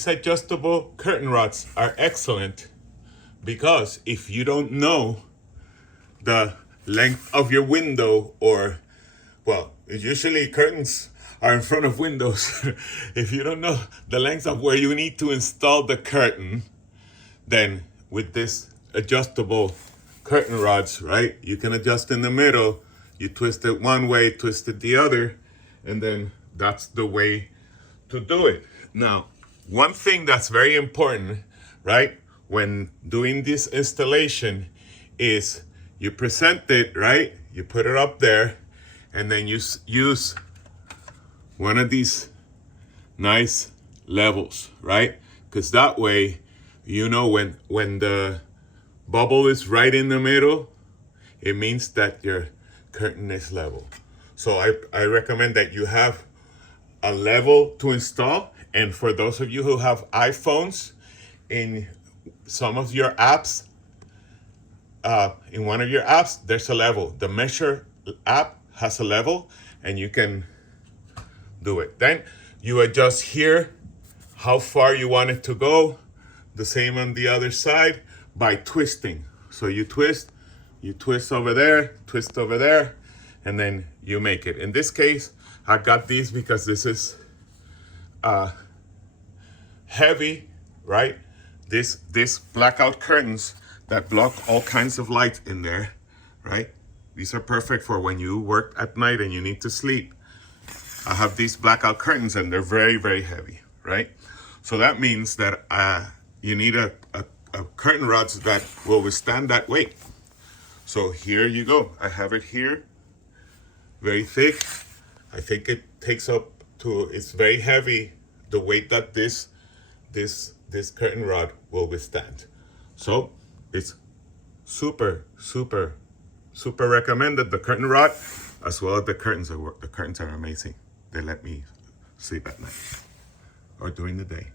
These adjustable curtain rods are excellent because if you don't know the length of your window, or, well, usually curtains are in front of windows. If you don't know the length of where you need to install the curtain, then with this adjustable curtain rods, right, you can adjust in the middle. You twist it one way, twist it the other, and then that's the way to do it. Now, one thing that's very important, right, when doing this installation is you present it, right, you put it up there, and then you use one of these nice levels, right? Because that way, you know, when the bubble is right in the middle, it means that your curtain is level. So I recommend that you have a level to install. And for those of you who have iPhones, in some of your apps, in one of your apps, there's a level. The Measure app has a level, and you can do it. Then you adjust here how far you want it to go. The same on the other side by twisting. So you twist over there, and then you make it. In this case, I got these because this is heavy, right? This blackout curtains that block all kinds of light in there, right? These are perfect for when you work at night and you need to sleep. I have these blackout curtains and they're very, very heavy, right? So that means that you need a curtain rods that will withstand that weight. So here you go. I have it here, very thick. I think it takes up to, it's very heavy, the weight that this curtain rod will withstand. So it's super, super, super recommended, the curtain rod, as well as the curtains. The curtains are amazing. They let me sleep at night or during the day.